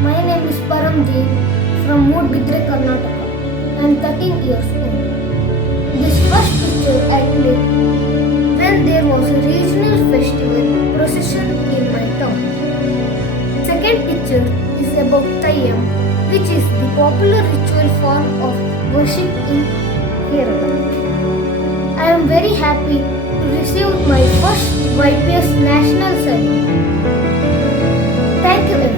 My name is Paramdev from Moodbidre, Karnataka. I am 13 years old. This first picture I clicked when there was a regional festival procession in my town. Second picture is about Tayyam, which is the popular ritual form of worship in Kerala. I am very happy to receive my first YPS national salute. Thank you